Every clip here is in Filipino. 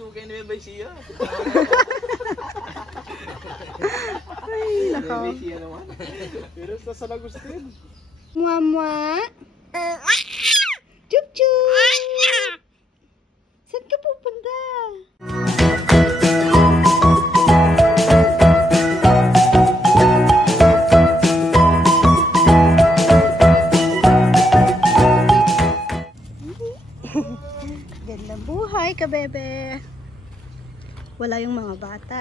chugay na may siya. Ay, nako. May siya naman. Pero sa San Agustin. Mama. Chup chup. Saan ka pupunta? Gandang buhay ka, bebe. Wala yung mga bata.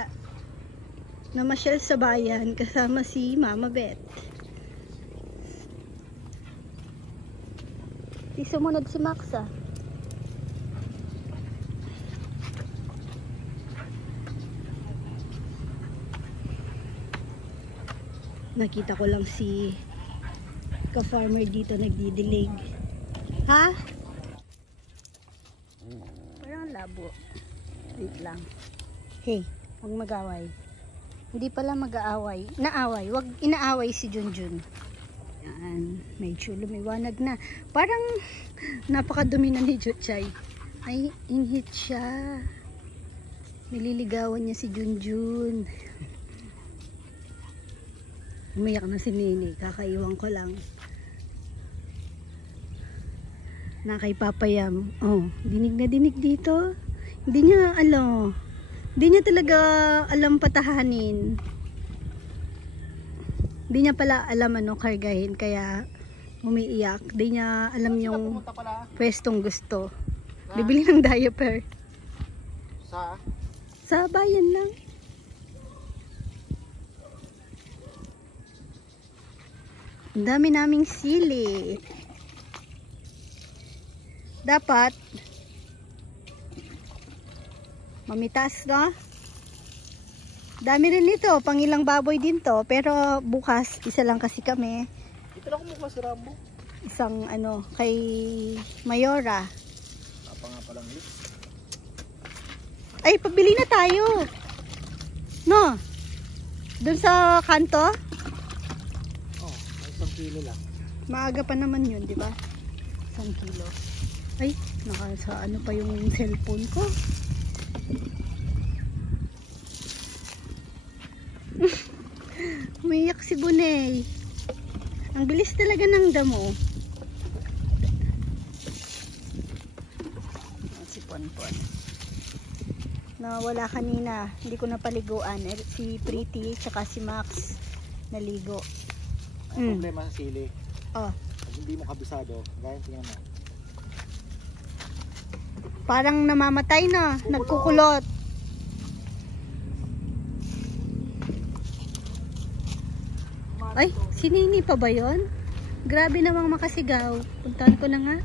Namasyal sa bayan kasama si Mama Beth. Di sumunod si Max, ah. Nakita ko lang si ka-farmer dito nagdidilig. Ha? Parang labo. Wait lang. Hey, huwag mag-away. Hindi pala mag-aaway. Naaway. Huwag inaaway si Junjun. Yan. Medyo lumiwanag na. Parang napakadumi na ni Jutchay. Ay, inhit siya. Nililigawan niya si Junjun. Umiyak na si Nini. Kakaiwan ko lang. Na kay Papayam. Oh, dinig na dinig dito. Hindi niya alam. Hindi niya talaga alam patahanin. Hindi niya pala alam ano kargahin kaya umiiyak. Hindi niya alam yung pwestong gusto. Bibili ng diaper. Sa bayan lang. Ang dami naming sili. Dapat mamitas, no? Dami rin nito, pang ilang baboy din to, pero bukas isa lang kasi kami. Dito lang kumuha si Rambo. Isang ano kay Mayora. Apa nga palang yun? Ay, pabili na tayo. No? Doon sa kanto? Oh, may 1 kilo lang. Maaga pa naman yun, di ba? 1 kilo. Ay, nasa ano pa yung cellphone ko. Umiyak si Bunay. Ang bilis talaga ng damo. Si Ponpon. Nawala kanina. Hindi ko napaliguan. Si Pretty tsaka si Max naligo. Ang problema sa sili. Oh. Pag hindi mo kabisado, gaya tingnan mo. Parang namamatay na, nagkukulot. Ay, si Nini pa ba yun? Grabe namang makasigaw. Puntahan ko na nga.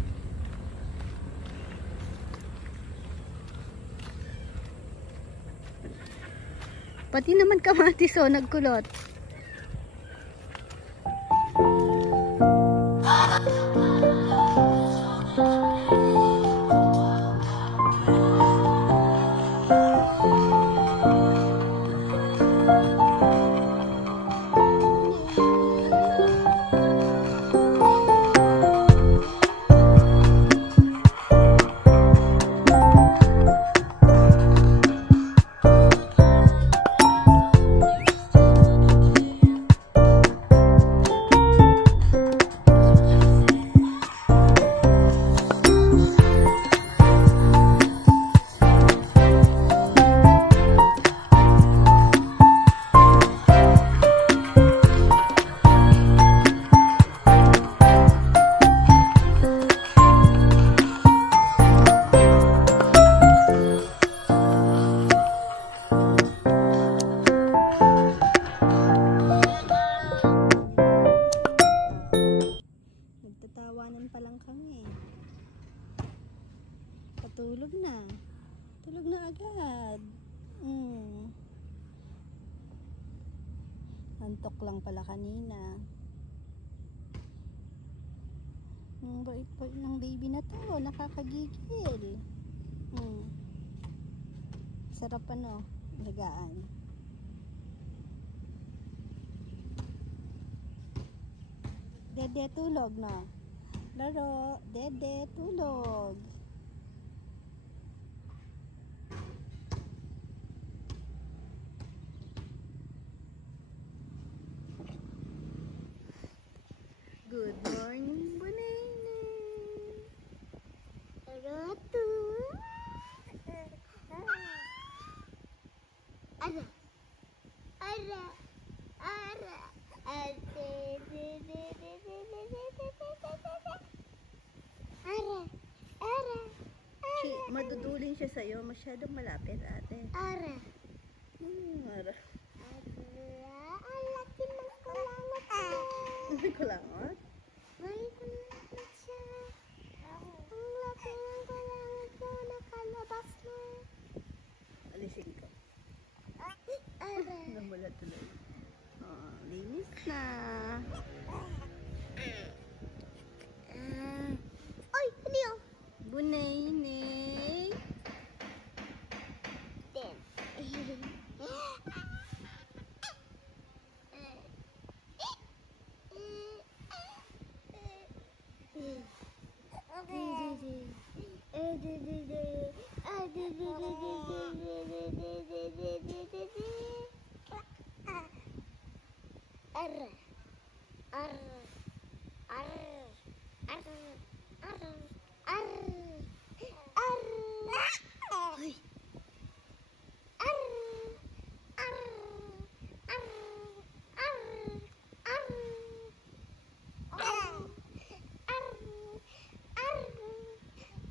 Pati naman kamatis oh, nagkulot. Tulog na. Tulog na agad. Antok lang pala kanina. Ang bait-bait ng baby na to. Nakakagigil. Sarap ano. Lagaan. Dede, tulog na. Laro. Dede, tulog. Ara. Ara. Ara. Ate. Ara. Ara. Maduduling siya sa'yo. Masyadong malapit, ate. Ara. Ara. Ang laki ng kulangot mo. May kulangot? May kulangot siya. Ang laki ng kulangot mo. Nakalabas na. Alisin ko. Ara. Namula tuloy. Oh, linis na. Ay, ano yun? Bunay-nay. Then. Arr, arr, arr, arr, arr, arr, arr. Ay.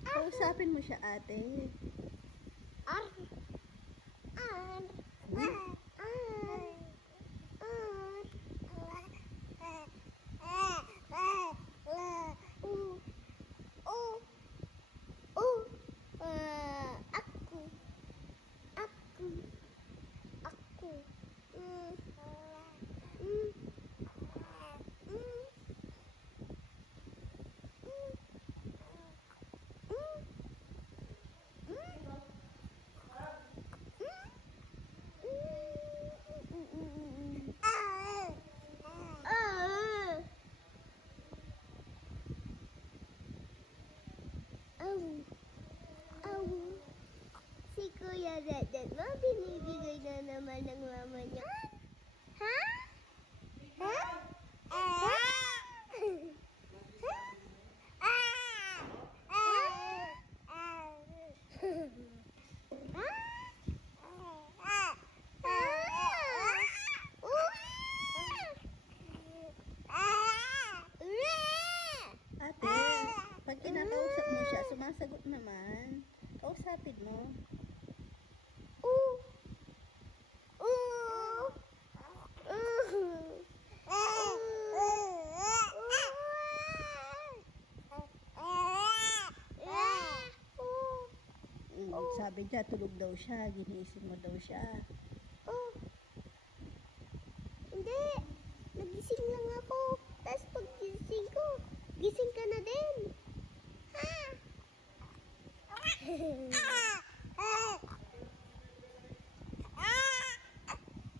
Kausapin mo siya, ate. Si Kuya Dadat mo, binibigay na naman ng mama niya. Ha? Ha? Ate, pag kinakausap mo siya, sumasagot naman. Kausapin mo. Sabi niya, tulog daw siya. Ginising mo daw siya. Hindi. Nagising lang ako. Tapos pag gising ko, gising ka na din. Ha?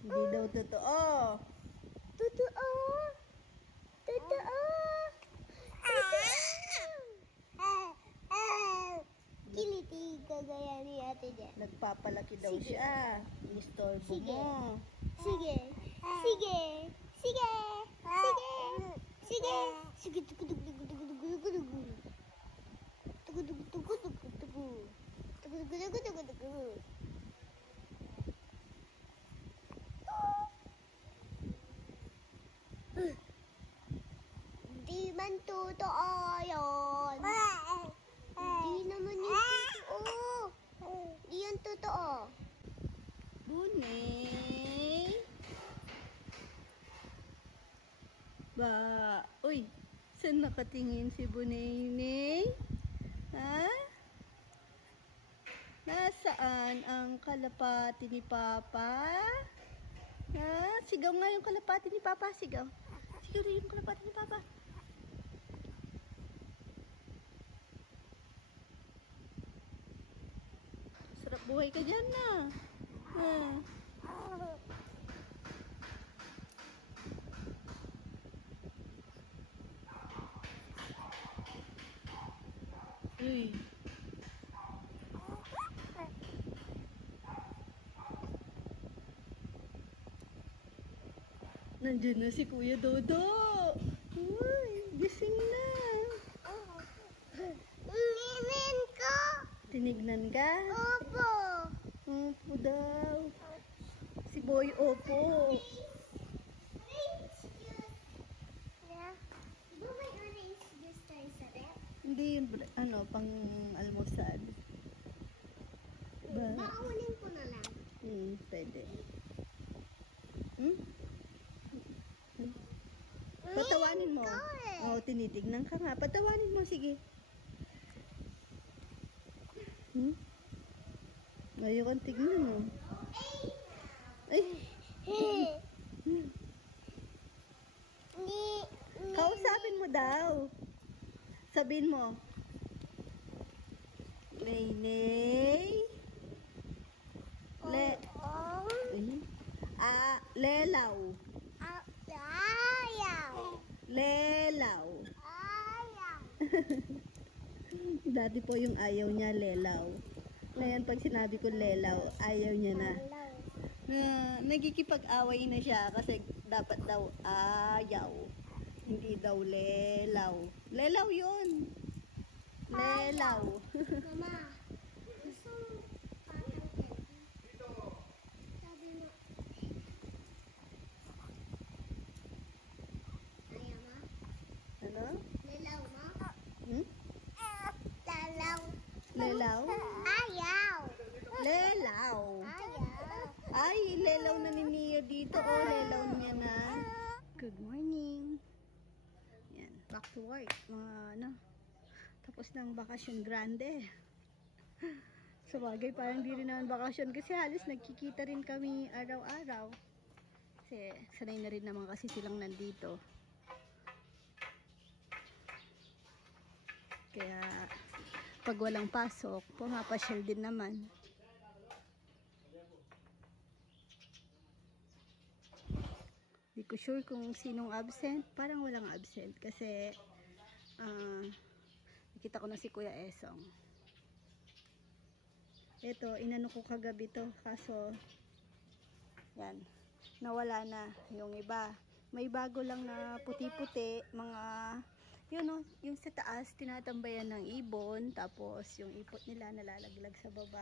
Hindi daw totoo. Totoo. Totoo. Kiliti kagaya ni Ate Jen. Nagpapalaki daw Sige. siya. Inistorbo Sige. mo. Sige. Sige. Sige. Sige. Sige. Sige. Tugu tugu tugu tugu tugu tugu tugu. Tugu tugu tugu tugu tugu. Tugu tugu tugu tugu tugu. Di man totoo yun. Di naman yung totoo. Di yan totoo. Bunay. Ba, uy, saan nakatingin si Bunay? Ha? Nasaan ang kalapati ni Papa? Ha? Sigaw nga yung kalapati ni Papa, sigaw. Sigaw rin yung kalapati ni Papa. Sarap buhay ka dyan na. Ha? Uy. Nandiyan na si Kuya Dodo. Uy, gising na. Inginin ko. Tinignan ka? Opo. Opo daw. Opo. Hindi yun, ano, pang almusal. Ba? Paunin ko na lang. Pwede. Patawanin mo. Oo, tinitignan ka nga. Patawanin mo, sige. Ayaw kang tignan, mo. Ay. Kausapin mo daw. Sabihin mo. Lainay. Lelaw. Lelaw. Dati po yung ayaw niya, lelaw. Ngayon, pag sinabi ko lelaw, ayaw niya na. Nagkikipag-away na siya kasi dapat daw ayaw. Hindi daw lelaw. Lelaw yun. Lelaw. Mama, gusto mo patang dito? Sabi mo. Ayaw mo? Ano? Lelaw mo? Lelaw. Lelaw? Ayaw. Lelaw. Ayaw. Ay, lelaw na ni Nia dito. Oh, lelaw niya na. Good morning. Yan, back to work. Mga ano, tapos ng bakasyon grande. Sa bagay, parang di rin naman bakasyon kasi halos nagkikita rin kami araw-araw. Kasi sanay na rin naman kasi silang nandito. Kaya pag walang pasok, pumapasyal din naman. Hindi ko sure kung sinong absent. Parang walang absent kasi nakita ko na si Kuya Esong. Ito, inano ko kagabi to. Kaso, yan, nawala na yung iba. May bago lang na puti-puti. Mga, yun o, yung sa taas, tinatambayan ng ibon. Tapos, yung ipot nila nalalaglag sa baba.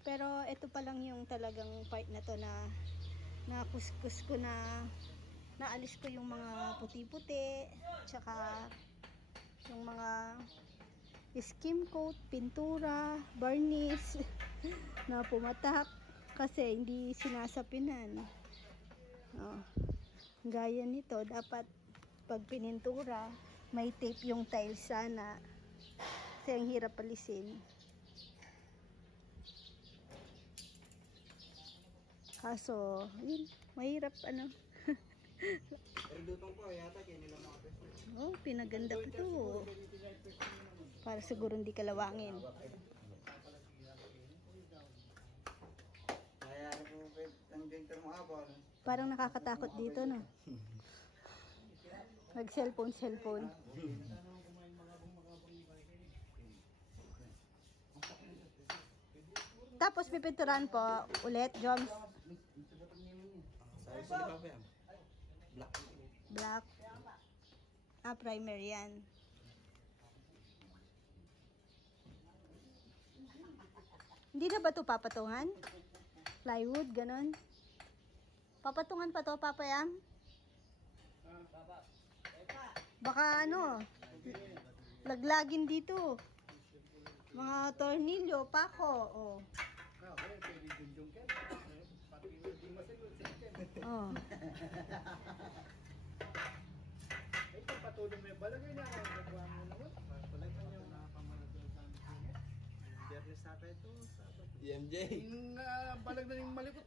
Pero, ito pa lang yung talagang part na to na nakuskus ko na naalis ko yung mga puti-puti tsaka yung mga skim coat, pintura, varnish na pumatak kasi hindi sinasapinan. Gaya nito, dapat pag pinintura may tape yung tiles sana kasi ang hirap palisin. Kaso, yun, mahirap ano. Pero dutong po, yata kaya nila mga peso. Oh, pinaganda ko to. Para siguro hindi kalawangin. Kaya ano po, ang benter mo abon. Parang nakakatakot dito, no? Mag-cellphone. Tapos pipinturan po ulit, Joms. Sabi sa lipa pa yan. Black. Primer yan. Hindi na ba ito papatungan? Plywood, ganon. Papatungan pa to, Papa Yang? Baka ano, laglagin dito. Mga tornilyo, pako. Oh. Oh. Ay, pagpatulong may balagay na. Nagawa mo naman. Balagay niyo na kamanado sa amin. Biyernes sa ito. DMJ. Yung balag na yung malikot.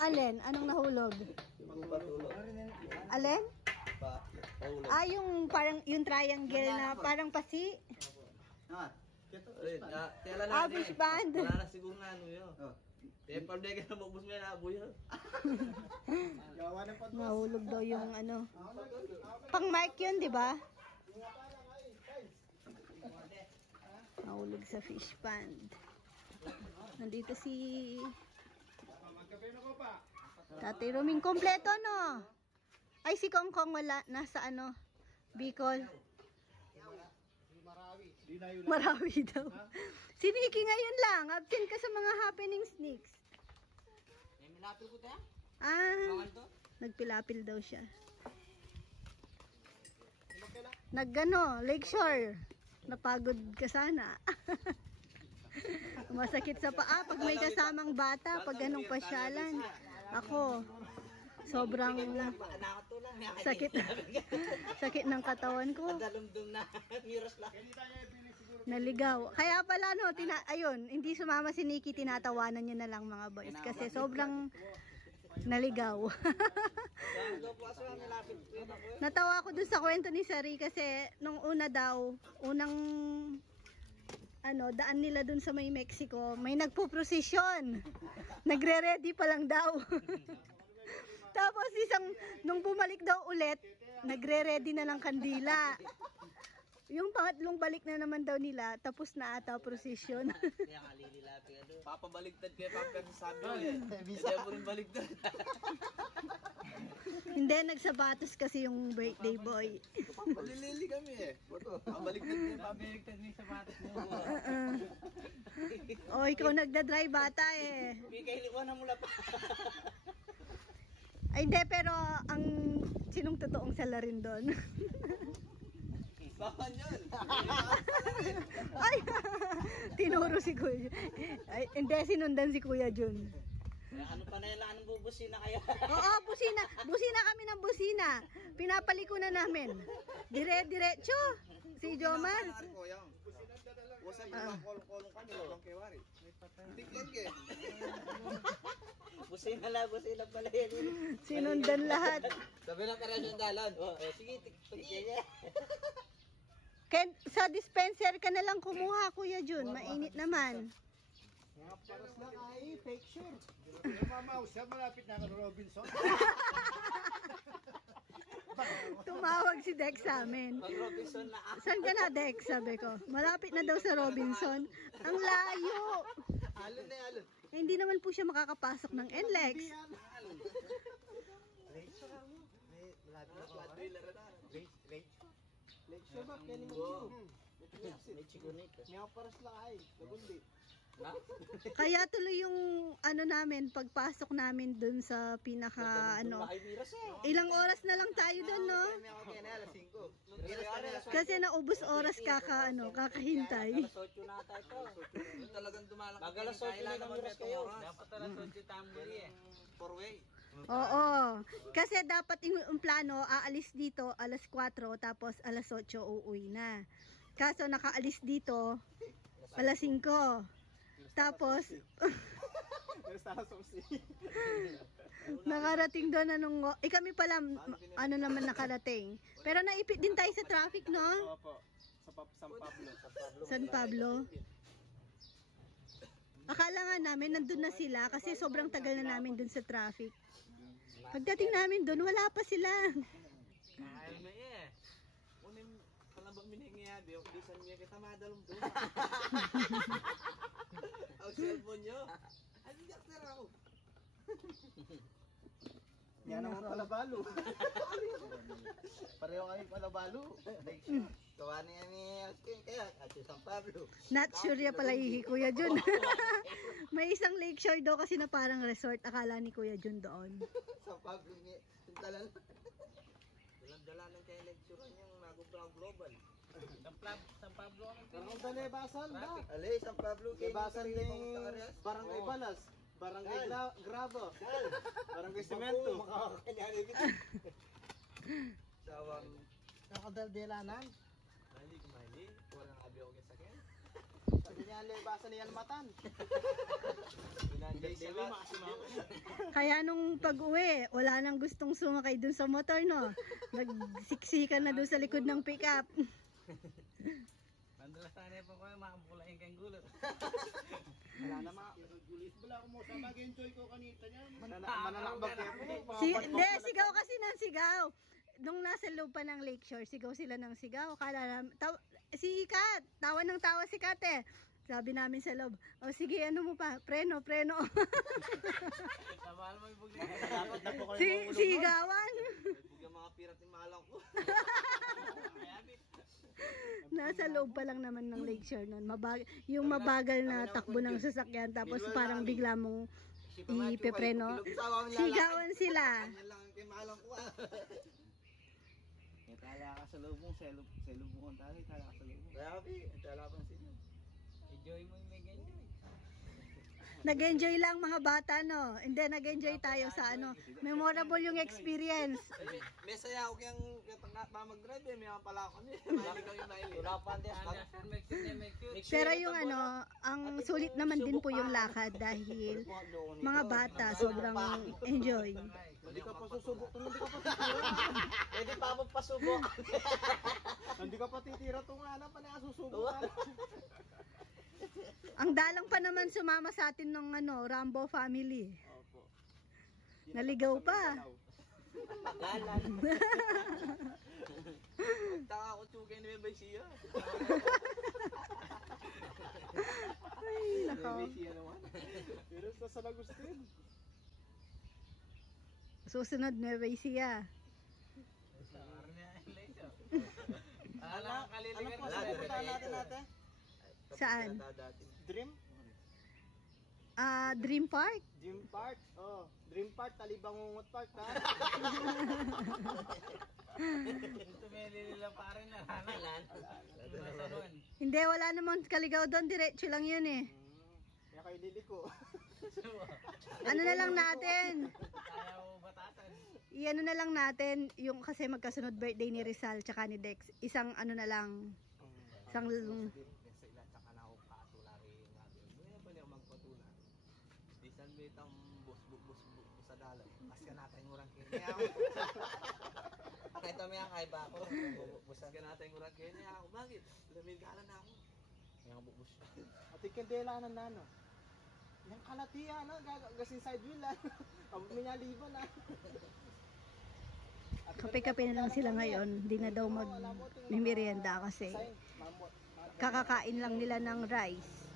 Alin? Anong nahulog? Pagpatulong. Alin? Yung parang yung triangle na parang pasi. Fish band. Wala na siguro nga ano yun. Temper day ka na magbus mo yan, abo yun. Gawa ng pagpatulong. Nahulog daw yung ano. Pang mark yun, di ba? Nahulog sa fish pond. Nandito si Tatay Roming. Kompleto, no? Ay, si Kongkong wala. Nasa ano? Bicol. Marawi daw. Si Nikki ngayon lang. Absent ka sa mga happening sneaks. May milapil ko tayo? Ah, nagpilapil daw siya. Naggano, Lakeshore. Napagod ka sana. Masakit sa paa pag may kasamang bata, pag ganong pasyalan. Ako, sobrang sakit. Sakit ng katawan ko. Naligaw. Kaya pala no, ayun, hindi sumama si Nikki, tinatawanan niya na lang mga boys kasi sobrang naligaw. Natawa ako dun sa kwento ni Sari kasi nung una daw, unang daan nila dun sa may Mexico, may nagpo-prosesyon. Nagre-ready pa lang daw. Tapos nung bumalik daw ulit, nagre-ready na ng kandila. Yung pangatlong balik na naman daw nila, tapos na ata prosesyon. Kaya nga lililapi ka doon. Papabaligtad kaya sabi ko eh. Kaya mo rin baligtad. Hindi, nagsabatos kasi yung birthday boy. Malilili kami eh. Pabaligtad kaya pabaligtad niya sa batas mo. O, ikaw nagdadrive bata eh. Bigay liwan na mula pa. Ay, hindi, pero sinong totoong salarin doon? Bawan yun. Ay, tinuro si Kuya. Ay, hindi, sinundan si Kuya Jun. Ano pa na yun, anong bubusina kayo? Oo, busina. Busina kami ng busina. Pinapaliko na namin. Dire-diretso. Si Jomar. Wasap yung kolong-kolong kami, walang kewari. Tignan ka eh. Busina pala yun. Sinundan lahat. Sabi lang para yung dalan. Sige, tignan niya. Sa dispenser ka na lang kumuha, Kuya Jun. Mainit naman. Mga paras lang ay fake sure. Mama, usap malapit na kang Robinson. Tumawag si Dex sa amin. Mag-Robinson na Saan ka na, Dex? Sabi ko. Malapit na daw sa Robinson. Ang layo. alon na alon. Hindi naman po siya makakapasok ng NLEX. Lecture ba? Kaya ni mo. May chigunit. Mga paras lang ay. Nagundi. Kaya tuloy yung namin, pagpasok namin dun sa pinaka ilang oras na lang tayo dun, no? Kasi naubos oras kakahintay. Talagang dumalak. Magalas 8 na ng oras kayo. Dapat alas 8 tambuli eh. 4-way. Oo. Kasi dapat yung plano, aalis dito alas 4, tapos alas 8 uuwi na. Kaso nakaalis dito alas 5. Tapos nakarating doon kami pala naman nakarating. Pero naipit din tayo sa traffic, no? Opo. Sa San Pablo. San Pablo. Akala nga namin nandun na sila kasi sobrang tagal na namin dun sa traffic. Pagdating namin dun, wala pa sila. Ay, may eh. Unin, kalabang minigyan niya, di san niya kita madalong doon. Ang cellphone nyo. Ay, hindi ako. Yan naman pala balo. Pareho kami pala balo. Gawa niya ni kaya at San Pablo. Not sure ya pala Kuya Jun. May isang lakeshore daw kasi na parang resort. Akala ni Kuya Jun doon. San Pablo niya. Dalan ng kaya lecture niyang nagugulong global. San Pablo ang Parang dalebasan ba? Ali, San Pablo. Lebasan ng Barangay Balas. Barangay Grabo. Barangay Semento. Makakanyari kita. Sawang. Nakadaldelanan. Mali. Walang abi ako sa akin. Sabi niya, lebasan niya matan. Pinanjay sa mama. Kaya nung pag-uwi, wala nang gustong sumakay dun sa motor, no? Nagsiksikan na dun sa likod ng pickup. Mandalasan po ko makapulain kang gulot. Wala na gulis. Wala ko mo sa mag-enjoy ko kanita niya. Mananakbag kayo. Sigaw kasi ng sigaw. Nung nasa loob pa ng lakeshore, sigaw sila ng sigaw. Si Kat, tawa ng tawa si Kat eh. Sabi namin sa loob, o sige, ano mo pa? Preno. Sabal mo ibug na. Dapat na po kayo Sigawan. Ibug yung mga pirat ng malang ko. Nasa loob pa lang naman ng lakeshore nun. Yung mabagal na takbo ng sasakyan, tapos parang bigla mong ipepreno. Sigawan sila. Yan lang ang kimalang ko ah. Tala ka sa lubong, sa lubong tayo, tala ka sa lubong. Grabe, tala pa sila. Enjoy mo yung may ganyan. Nag-enjoy lang mga bata, no? Hindi, nag-enjoy tayo sa ano. Memorable yung experience. May saya ako yung mag-drive eh. May mga pala ako niya. Marami kami maili. Wala pa ang Pero yung ano, ang sulit naman din po yung lakad dahil mga bata, sobrang enjoy. Hindi ka pa susubok, hindi ka pa titira. Pwede pa ako pasubok. Hindi ka pa titira itong anak, pa na susubok. Ang dalang pa naman sumama sa atin ng ano, Rambo family. Opo. Naligaw pa. Galan. Taka ako tsukay ni Bebay siya. Ay, nako. May siya naman. Pero sa San Agustin. Susunod na siya. Ano po sa pupuntahan natin? Saan? Dream? Dream Park? Dream Park? Oh, Dream Park, Talibangungot Park ha? Tumili lang pa rin na. Hindi, wala namang kaligaw doon. Diretso lang yun eh. Kaya kayo liliko. Ano na lang natin? Ayaw batasan. Iano na lang natin, yung kasi magkasunod birthday ni Rizal tsaka ni Dex. Isang ano na lang. Isang Sa ilan tsaka na ako katulari natin. Buya pa niya magpatula. Bisan may itang bus sa dalan. Mas ka natin ngurang kini ako. Kahit kami ang kay ba ako. Busan ka natin ngurang kini ako. Bakit? Lamig galan na ako. Yang bubus. At ikandela na nano. Yang kalatiya na, gasin side wheel lang. Abot mo niya liban na. kape-kape na lang sila ngayon. Hindi na daw mag-merienda kasi kakakain lang nila ng rice.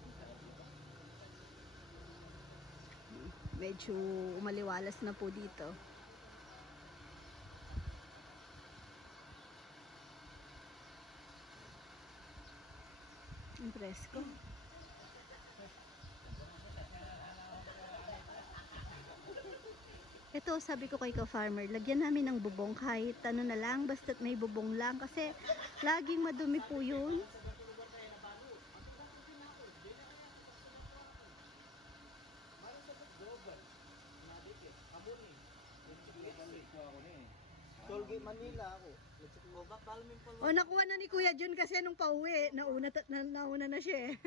Medyo umaliwalas na po dito. Ang presko. Ito, sabi ko kay ka-farmer, lagyan namin ng bubong kahit ano na lang, basta't may bubong lang kasi laging madumi po yun. Tollgate Manila ako. O, nakuha na ni Kuya Jun kasi nung pauwi, nauna na siya eh.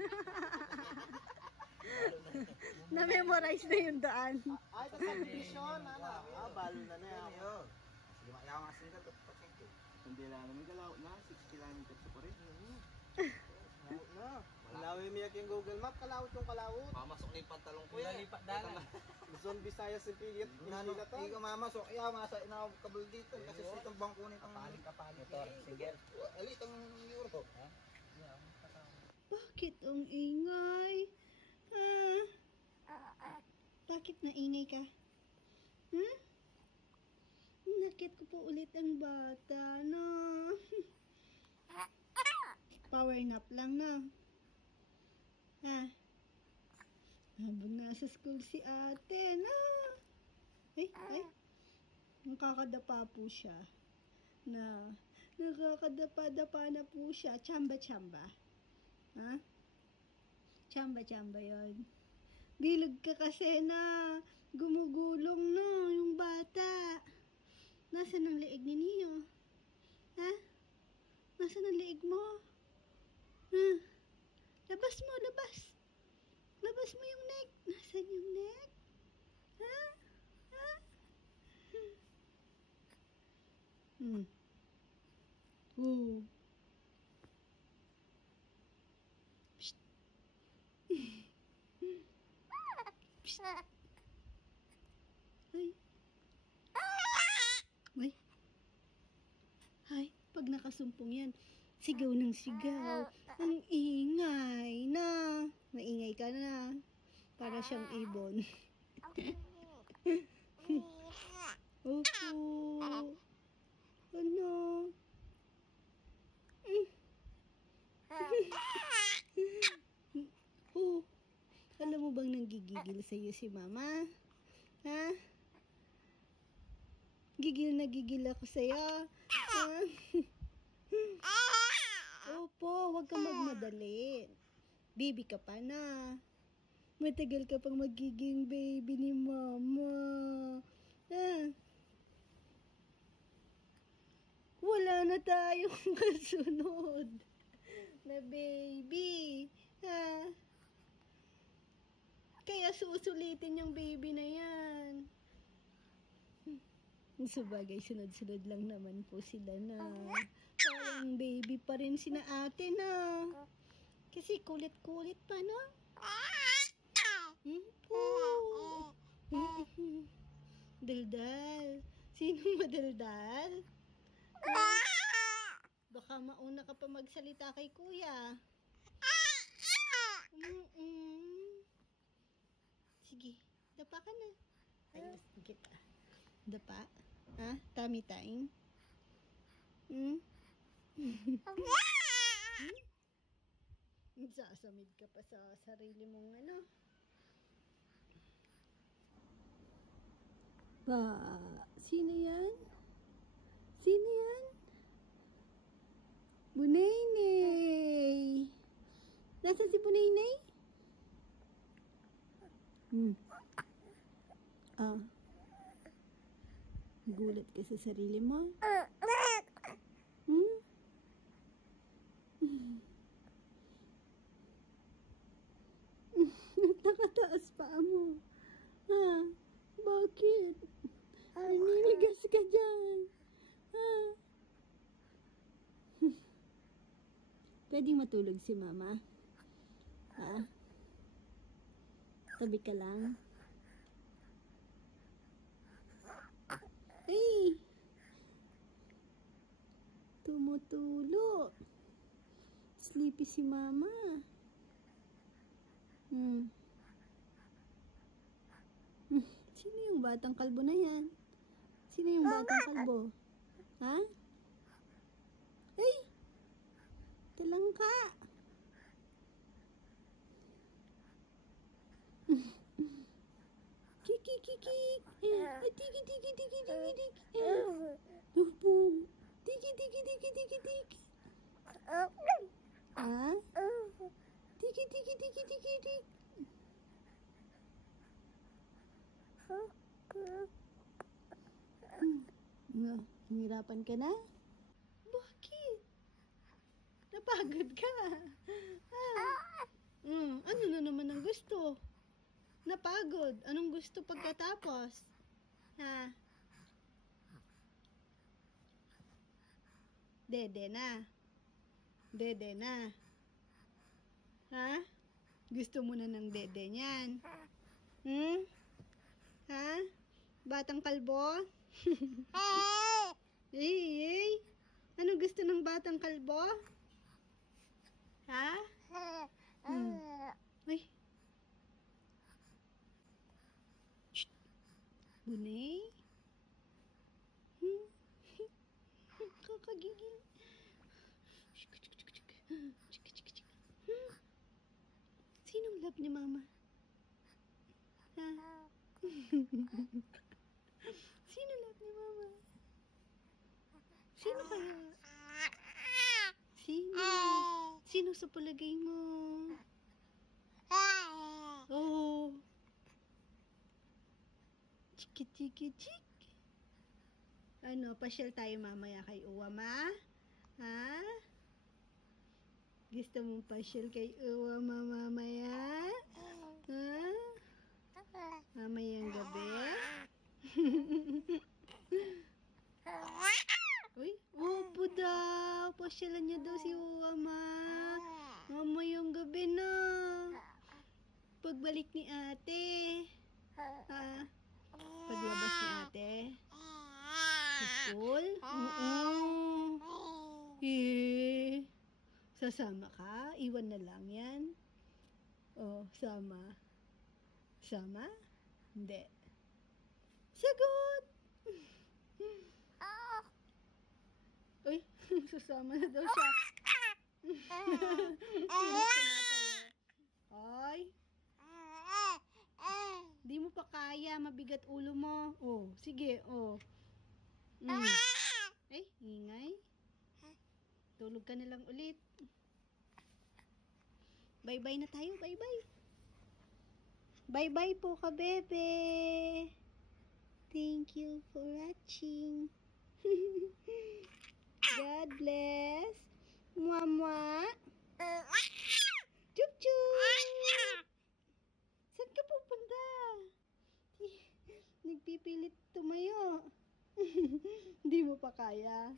Na-memorize na yung daan. Ay, ito subdivision. Balo na na ako. Ayaw nga sila to. Hindi lang namin galaw na. 6 kilometers pa rin. Na. Kalawin mo yung Google Map. Kalawit yung kalawit. Mamasok na yung pantalong ko yan. Lipat dalan. Luzon, Visayas, Impiliat. Manila to. Hindi ka mamasok. Ayaw nga sa inakabal dito. Kasi sa itong bangko nitong kapaling. Motor, single. Alit ang euro. Bakit ang ingay? Bakit naingay ka? Nakit ko po ulit ang bata, no? Power nap lang, no? Habang nasa school si ate, no? Ay, nakakadapa po siya. Nakakadapa-dapa na po siya. Chamba-chamba. Chamba-chamba yun. Bilog ka kasi na gumugulong, no, yung bata. Nasaan ang leeg ni Neo? Nasaan ang leeg mo? Labas mo, labas. Labas mo yung neck. Nasaan yung neck? Psst. Psst. Ay. Ay. Ay, pag nakasumpong yan, sigaw ng sigaw. Ang ingay na. Maingay ka na. Para siyang ibon. Opo. Ano? Alam mo bang nanggigigil sa'yo si Mama? Ha? Gigil na gigil ako sa'yo. Ha? Opo, huwag kang magmadali. Baby ka pa na. Matagal ka pang magiging baby ni mama. Ha? Wala na tayong kasunod na baby. Ha? Kaya susulitin yung baby na yan. Sabagay, sunod-sunod lang naman po sila na. Parang baby pa rin sina ate na. Kasi kulit-kulit pa, no? Po. Daldal. Sinong madaldal? Baka mauna ka pa magsalita kay kuya. Sige, dapa ka na. Ay, gusto kita. Dapa? Ha? Tummy time? Sasamid ka pa sa sarili mong ano. Ba, sino yan? Sino yan? Bunaynay! Nasaan si Bunaynay? Gulat ka sa sarili mo? Nakataas pa mo. Ha? Bakit? Naninigas ka dyan. Ha? Pwedeng matulog si mama? Ha? Tabi ka lang. Ay! Tumutulo. Sleepy si mama. Sino yung batang kalbo na yan? Sino yung batang kalbo? Ha? Ay! Talangka! Kiki, kiki! Tiki, tiki, tiki, tiki, tiki! Lupong! Tiki, tiki, tiki, tiki, tiki! Ha? Tiki, tiki, tiki, tiki, tiki! Nahirapan ka na? Bakit? Napagod ka? Ano na naman ang gusto? Napagod? Anong gusto pagkatapos? Ha? Dede na? Dede na? Ha? Gusto mo na ng dede niyan? Ha? Batang kalbo? Hey, ano gusto ng batang kalbo? Ha? Ay. Shh. Bunay? Kakagigil. Sinong love ni mama? Ha? Sino love ni mama? Sino kaya? Sino? Sino sa palagay mo? Oh. Chiki chiki chik. Ano, pasyal tayo mamaya kay Uwama? Ha? Gusto mong pasyal kay Uwama mamaya? Ha? Mamayang gabi? Uy, opo daw. Pasyalan niya daw si Uwama. Mamayang gabi na. Pagbalik ni ate. Ha? Paglabas ni ate. Sa school? Oo. Sasama ka? Iwan na lang yan? Oh, sama. Sama? Hindi. Sagot! Uy, susama na daw siya. Ay. Di mo pa pa kaya, mabigat ulo mo. Oh, sige, oh. Ay, ingay. Tulog ka na lang ulit. Bye-bye na tayo, bye-bye. Bye-bye po ka, bebe. Thank you for watching. God bless. Mwah-mwah. Chup-chup. Saan ka pupunta? Nagpipilit tumayo. Hindi mo pa kaya.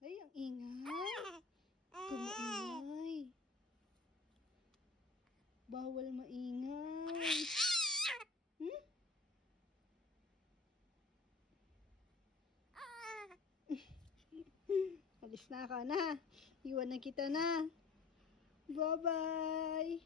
Ay, ang ingay. Kumaingay. Bawal maingay. Alis na ka na. Iwan na kita na. Bye-bye.